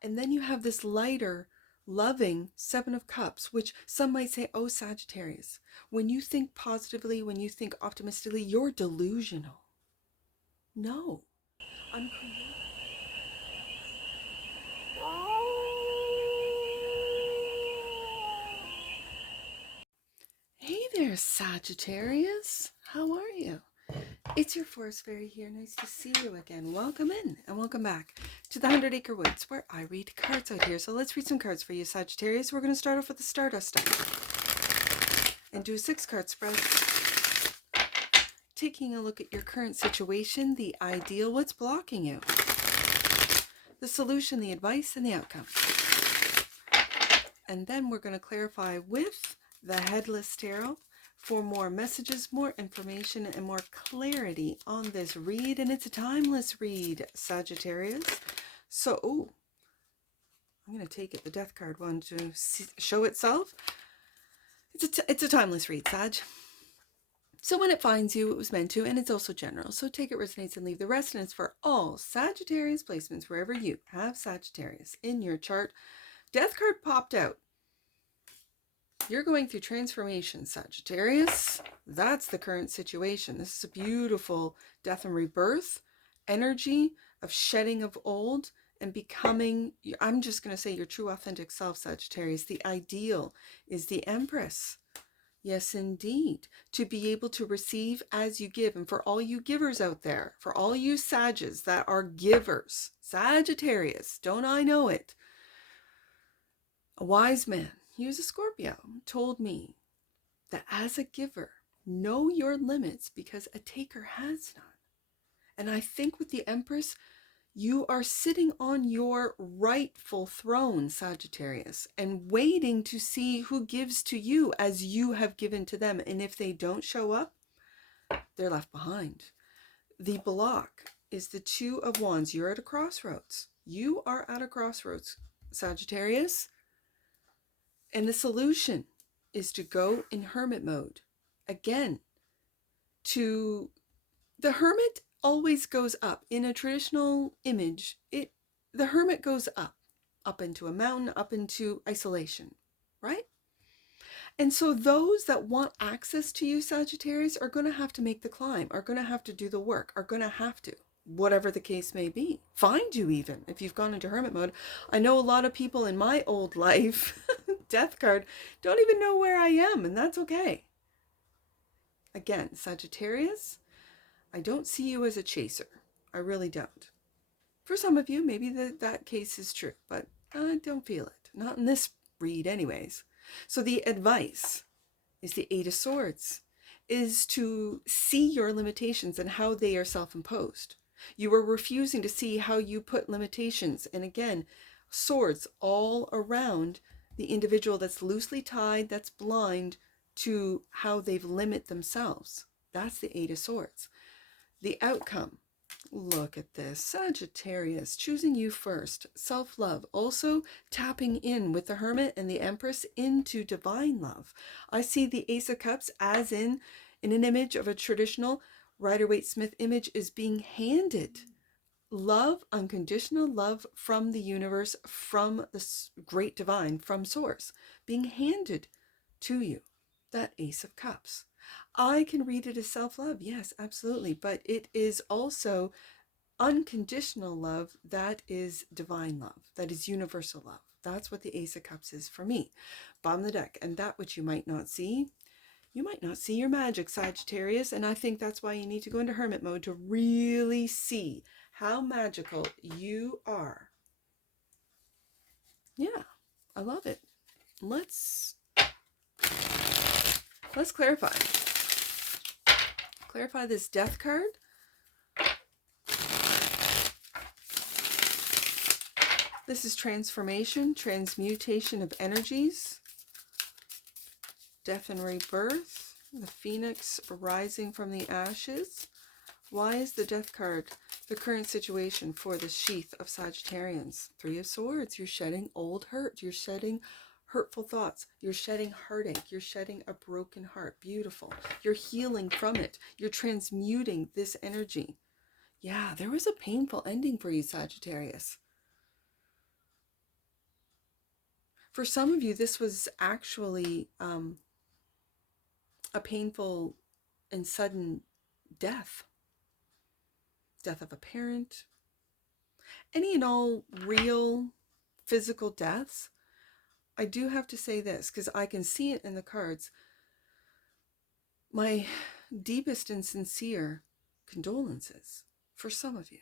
And then you have this lighter, loving Seven of Cups, which some might say, oh, Sagittarius, when you think positively, when you think optimistically, you're delusional. No, I'm creating. Hey there, Sagittarius. How are you? It's your forest fairy here. Nice to see you again. Welcome in and welcome back to the 100 Acre Woods, where I read cards out here. So let's read some cards for you, Sagittarius. We're going to start off with the Stardust deck and do a 6-card spread. Taking a look at your current situation, the ideal, what's blocking you, the solution, the advice, and the outcome. And then we're going to clarify with the Headless Tarot for more messages, more information, and more clarity on this read. And it's a timeless read, Sagittarius. So, I'm going to take it, the Death card one, to show itself. It's a timeless read, Sag. So when it finds you, it was meant to, and it's also general. So take it, resonates, and leave the rest. And it's for all Sagittarius placements, wherever you have Sagittarius in your chart. Death card popped out. You're going through transformation, Sagittarius. That's the current situation. This is a beautiful death and rebirth energy of shedding of old and becoming, I'm just going to say, your true authentic self, Sagittarius. The ideal is the Empress. Yes, indeed. To be able to receive as you give. And for all you givers out there, for all you Sages that are givers, Sagittarius, don't I know it? A wise man, he was a Scorpio, told me that as a giver, know your limits because a taker has none. And I think with the Empress, you are sitting on your rightful throne, Sagittarius, and waiting to see who gives to you as you have given to them. And if they don't show up, they're left behind. The block is the Two of Wands. You're at a crossroads. You are at a crossroads, Sagittarius. And the solution is to go in hermit mode. Again, the hermit always goes up. In a traditional image, the hermit goes up into a mountain, up into isolation, right? And so those that want access to you, Sagittarius, are going to have to make the climb, are going to have to do the work, are going to have to, whatever the case may be, find you even if you've gone into hermit mode. I know a lot of people in my old life, Death card, don't even know where I am, and that's okay. Again, Sagittarius, I don't see you as a chaser. I really don't. For some of you, maybe that case is true, but I don't feel it. Not in this read anyways. So the advice is the Eight of Swords, is to see your limitations and how they are self-imposed. You are refusing to see how you put limitations. And again, swords all around the individual that's loosely tied, that's blind to how they've limit themselves. That's the Eight of Swords. The outcome, look at this, Sagittarius, choosing you first, self-love, also tapping in with the Hermit and the Empress into divine love. I see the Ace of Cups as in an image of a traditional Rider-Waite-Smith image is being handed. Love, unconditional love from the universe, from the great divine, from source, being handed to you. That Ace of Cups. I can read it as self-love, yes, absolutely, but it is also unconditional love. That is divine love. That is universal love. That's what the Ace of Cups is for me. Bottom of the deck. And that which you might not see, you might not see your magic, Sagittarius, and I think that's why you need to go into hermit mode to really see how magical you are. Yeah, I love it. Let's clarify. Clarify this Death card. This is transformation, transmutation of energies, death and rebirth, the phoenix rising from the ashes. Why is the Death card the current situation for the sheath of Sagittarians? Three of Swords. You're shedding old hurt. You're shedding hurtful thoughts. You're shedding heartache. You're shedding a broken heart. Beautiful. You're healing from it. You're transmuting this energy. Yeah, there was a painful ending for you, Sagittarius. For some of you, this was actually a painful and sudden death. Death of a parent. Any and all real physical deaths. I do have to say this, because I can see it in the cards. My deepest and sincere condolences for some of you.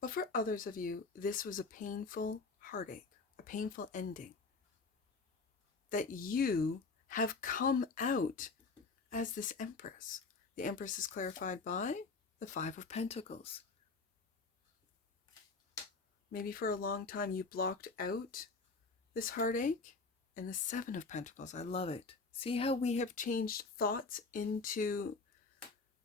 But for others of you, this was a painful heartache, a painful ending. That you have come out as this Empress. The Empress is clarified by the Five of Pentacles. Maybe for a long time you blocked out this heartache. And the Seven of Pentacles, I love it. See how we have changed thoughts into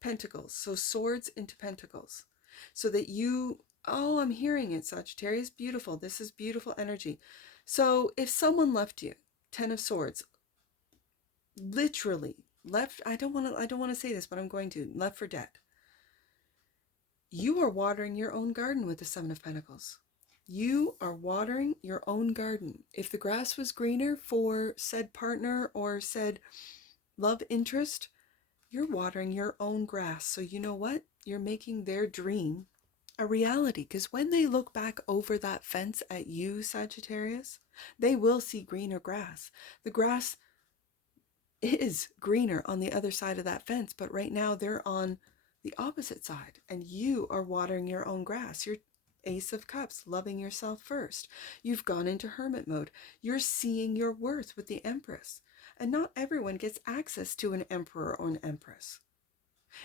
pentacles. So swords into pentacles. So that you, oh, I'm hearing it, Sagittarius. Beautiful. This is beautiful energy. So if someone left you, Ten of Swords, literally left, I don't want to say this, but I'm going to, left for dead. You are watering your own garden with the Seven of Pentacles. You are watering your own garden. If the grass was greener for said partner or said love interest, you're watering your own grass. So you know what? You're making their dream a reality. Because when they look back over that fence at you, Sagittarius, they will see greener grass. The grass is greener on the other side of that fence, but right now they're on the opposite side, and you are watering your own grass. You're Ace of Cups, loving yourself first. You've gone into hermit mode. You're seeing your worth with the Empress. And not everyone gets access to an emperor or an empress.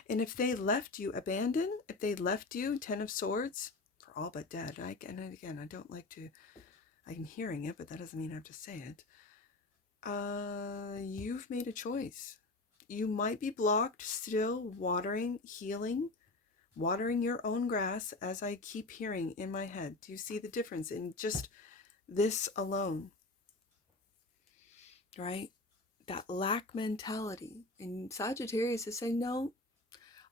And if they left you abandoned, if they left you Ten of Swords, for all but dead, and again, I don't like to, I'm hearing it, but that doesn't mean I have to say it. You've made a choice. You might be blocked still watering, healing, watering your own grass, as I keep hearing in my head. Do you see the difference in just this alone? Right? That lack mentality. And Sagittarius is saying, no,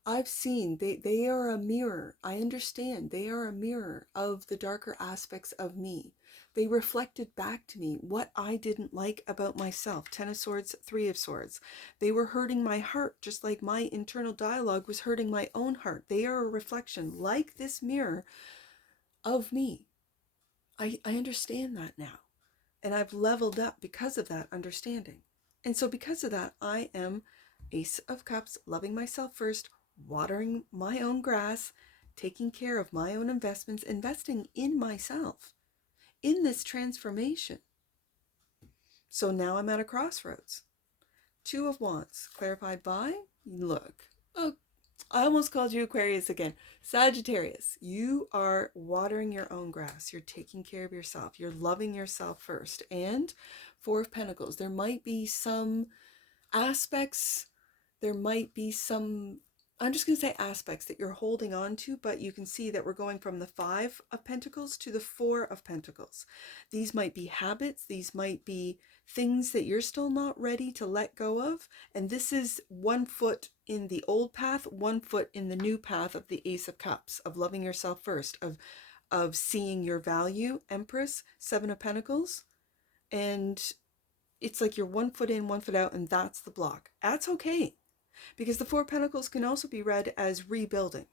I've seen, they are a mirror. I understand. They are a mirror of the darker aspects of me. They reflected back to me what I didn't like about myself. Ten of Swords, Three of Swords. They were hurting my heart, just like my internal dialogue was hurting my own heart. They are a reflection, like this mirror, of me. I understand that now. And I've leveled up because of that understanding. And so because of that, I am Ace of Cups, loving myself first, watering my own grass, taking care of my own investments, investing in myself, in this transformation. So now I'm at a crossroads. Two of Wands, clarified by, look, oh, I almost called you Aquarius again. Sagittarius, you are watering your own grass. You're taking care of yourself. You're loving yourself first. And Four of Pentacles, there might be some aspects, there might be some, I'm just going to say aspects that you're holding on to, but you can see that we're going from the Five of Pentacles to the Four of Pentacles. These might be habits. These might be things that you're still not ready to let go of. And this is one foot in the old path, one foot in the new path of the Ace of Cups, of loving yourself first, of seeing your value. Empress, Seven of Pentacles. And it's like you're one foot in, one foot out, and that's the block. That's okay. Because the Four of Pentacles can also be read as rebuilding.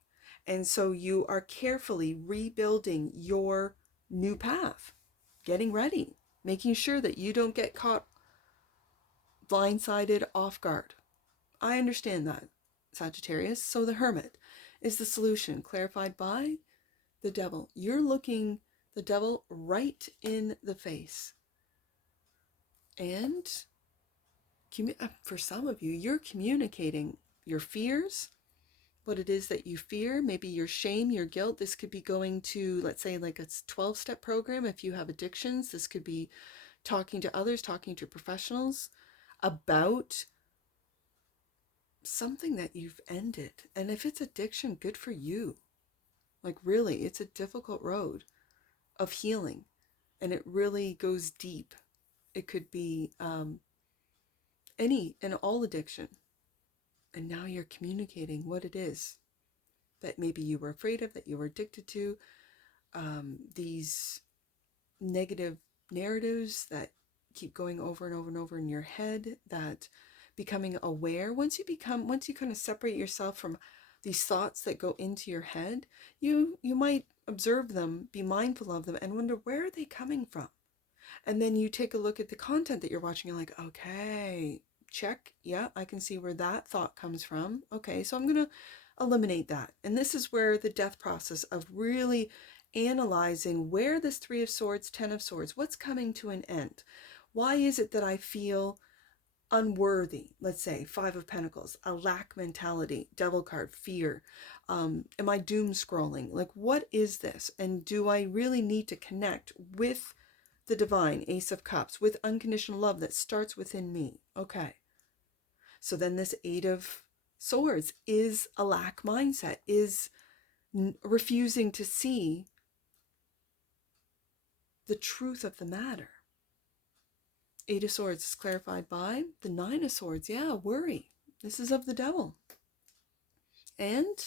And so you are carefully rebuilding your new path, getting ready, making sure that you don't get caught blindsided, off guard. I understand that, Sagittarius. So the Hermit is the solution, clarified by the Devil. You're looking the Devil right in the face. And for some of you, you're communicating your fears, what it is that you fear, maybe your shame, your guilt. This could be going to, let's say, like a 12-step program. If you have addictions, this could be talking to others, talking to professionals about something that you've ended. And if it's addiction, good for you. Like really, it's a difficult road of healing, and it really goes deep. It could be any and all addiction. And now you're communicating what it is that maybe you were afraid of, that you were addicted to, these negative narratives that keep going over and over and over in your head, that becoming aware, once you kind of separate yourself from these thoughts that go into your head, you might observe them, be mindful of them, and wonder, where are they coming from? And then you take a look at the content that you're watching. You're like, okay, check. Yeah, I can see where that thought comes from. Okay, so I'm going to eliminate that. And this is where the death process of really analyzing where this 3 of Swords, 10 of Swords, what's coming to an end? Why is it that I feel unworthy? Let's say 5 of Pentacles, a lack mentality, Devil card, fear. Am I doom scrolling? Like, what is this? And do I really need to connect with the divine, Ace of Cups, with unconditional love that starts within me? Okay. So then this 8 of Swords is a lack mindset, is refusing to see the truth of the matter. 8 of Swords is clarified by the 9 of Swords. Yeah, worry. This is of the devil. And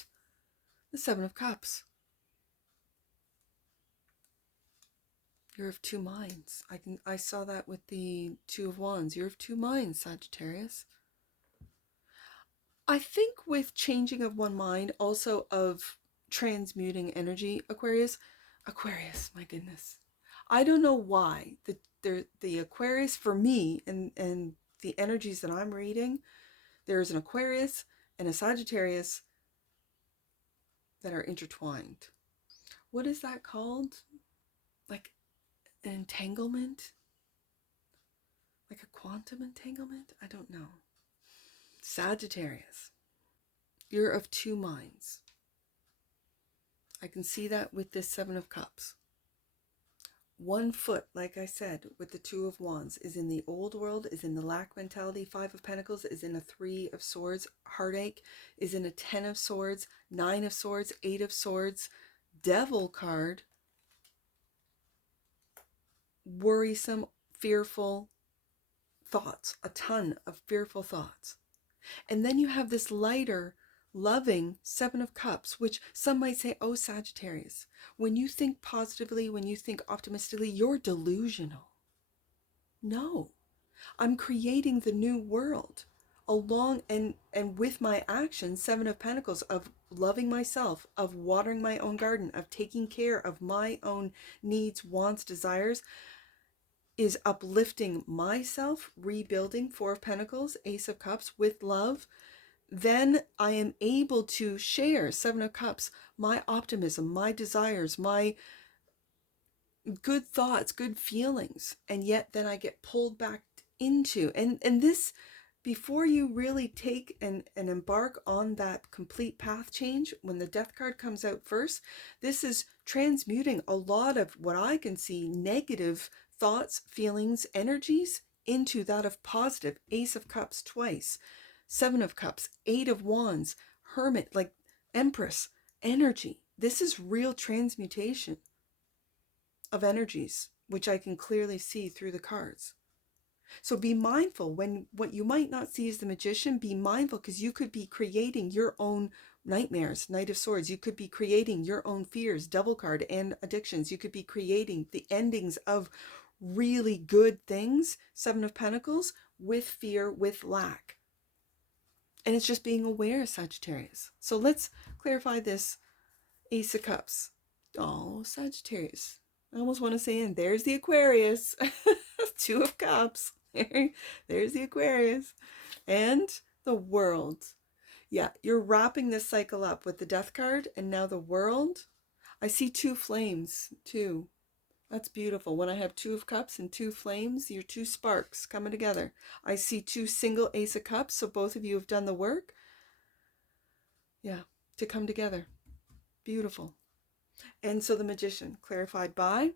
the 7 of Cups. You're of 2 minds. I saw that with the 2 of Wands. You're of 2 minds, Sagittarius. I think with changing of one mind, also of transmuting energy, Aquarius, my goodness. I don't know why the Aquarius, for me, and the energies that I'm reading, there's an Aquarius and a Sagittarius that are intertwined. What is that called? Like an entanglement? Like a quantum entanglement? I don't know. Sagittarius, you're of 2 minds. I can see that with this 7 of Cups. 1 foot, like I said, with the 2 of Wands, is in the old world, is in the lack mentality. 5 of Pentacles is in a 3 of Swords. Heartache is in a 10 of Swords, 9 of Swords, 8 of Swords. Devil card, worrisome, fearful thoughts, a ton of fearful thoughts. And then you have this lighter, loving 7 of Cups, which some might say, oh, Sagittarius, when you think positively, when you think optimistically, you're delusional. No, I'm creating the new world along and with my actions, 7 of Pentacles, of loving myself, of watering my own garden, of taking care of my own needs, wants, desires, is uplifting myself, rebuilding. 4 of Pentacles, Ace of Cups, with love. Then I am able to share, 7 of Cups, my optimism, my desires, my good thoughts, good feelings. And yet then I get pulled back into, and this, before you really take and embark on that complete path change, when the death card comes out first, this is transmuting a lot of what I can see negative thoughts, feelings, energies into that of positive. Ace of Cups twice, 7 of Cups, 8 of Wands, Hermit, like Empress energy. This is real transmutation of energies, which I can clearly see through the cards. So be mindful when what you might not see is the Magician. Be mindful, because you could be creating your own nightmares, Knight of Swords. You could be creating your own fears, Devil card, and addictions. You could be creating the endings of really good things, 7 of Pentacles, with fear, with lack. And it's just being aware, Sagittarius. So let's clarify this Ace of Cups. Oh, Sagittarius. I almost want to say, and there's the Aquarius. 2 of Cups. There's the Aquarius. And the World. Yeah, you're wrapping this cycle up with the Death card, and now the World. I see 2 flames, too. That's beautiful. When I have 2 of Cups and 2 flames, your 2 sparks coming together. I see 2 single Ace of Cups, so both of you have done the work. Yeah, to come together. Beautiful. And so the Magician, clarified by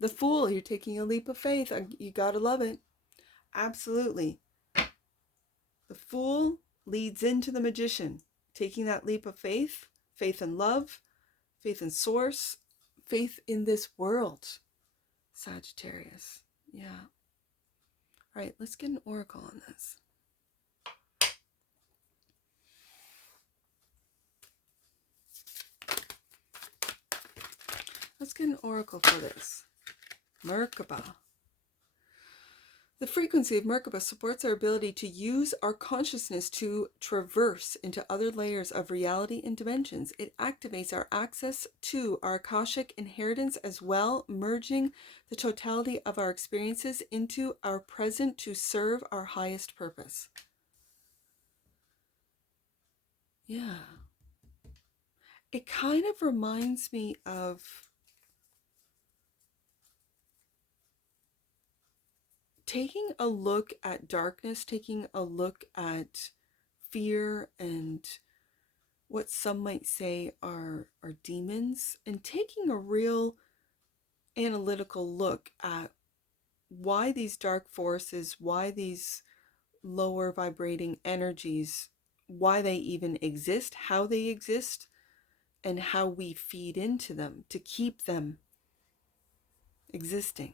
the Fool. You're taking a leap of faith. You gotta love it. Absolutely. The Fool leads into the Magician, taking that leap of faith, faith in love, faith in source, faith in this world. Sagittarius. Yeah. All right, let's get an oracle on this. Let's get an oracle for this. Merkaba. The frequency of Merkaba supports our ability to use our consciousness to traverse into other layers of reality and dimensions. It activates our access to our Akashic inheritance as well, merging the totality of our experiences into our present to serve our highest purpose. Yeah. It kind of reminds me of taking a look at darkness, taking a look at fear and what some might say are demons, and taking a real analytical look at why these dark forces, why these lower vibrating energies, why they even exist, how they exist, and how we feed into them to keep them existing.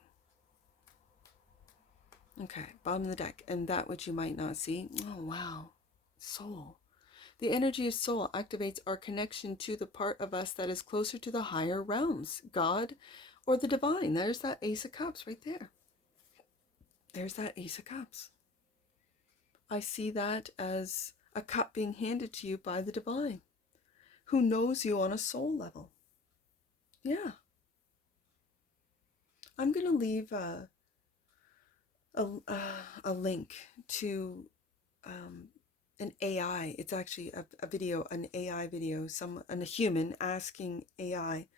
Okay, bottom of the deck. And that which you might not see. Oh, wow. Soul. The energy of soul activates our connection to the part of us that is closer to the higher realms, God or the divine. There's that Ace of Cups right there. There's that Ace of Cups. I see that as a cup being handed to you by the divine, who knows you on a soul level. Yeah. I'm going to leave a link to an AI. It's actually a video, an AI video, a human asking AI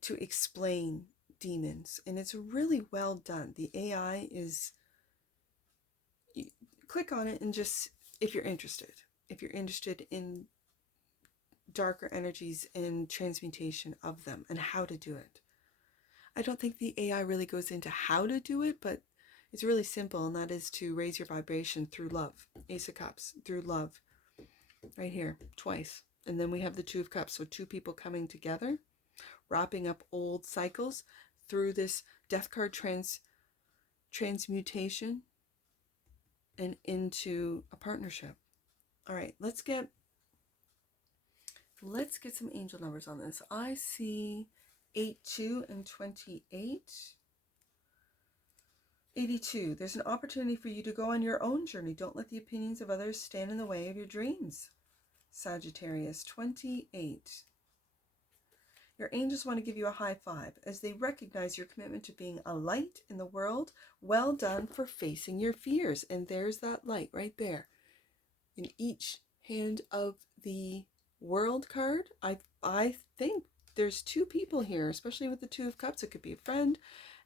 to explain demons, and it's really well done. The AI is, you click on it and just, if you're interested in darker energies and transmutation of them and how to do it. I don't think the AI really goes into how to do it, but it's really simple, and that is to raise your vibration through love. Ace of Cups, through love. Right here, twice. And then we have the Two of Cups, so two people coming together, wrapping up old cycles through this death card transmutation and into a partnership. All right, let's get some angel numbers on this. I see 82 and 28. 82. There's an opportunity for you to go on your own journey. Don't let the opinions of others stand in the way of your dreams. Sagittarius. 28. Your angels want to give you a high five as they recognize your commitment to being a light in the world. Well done for facing your fears. And there's that light right there. In each hand of the World card, I think there's two people here, especially with the Two of Cups. It could be a friend,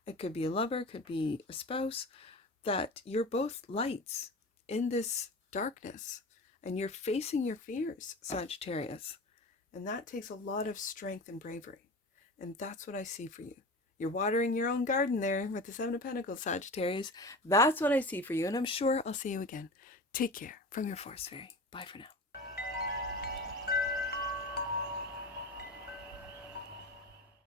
it could be a lover, it could be a spouse, that you're both lights in this darkness and you're facing your fears, Sagittarius. And that takes a lot of strength and bravery. And that's what I see for you. You're watering your own garden there with the Seven of Pentacles, Sagittarius. That's what I see for you. And I'm sure I'll see you again. Take care from your Force Fairy. Bye for now.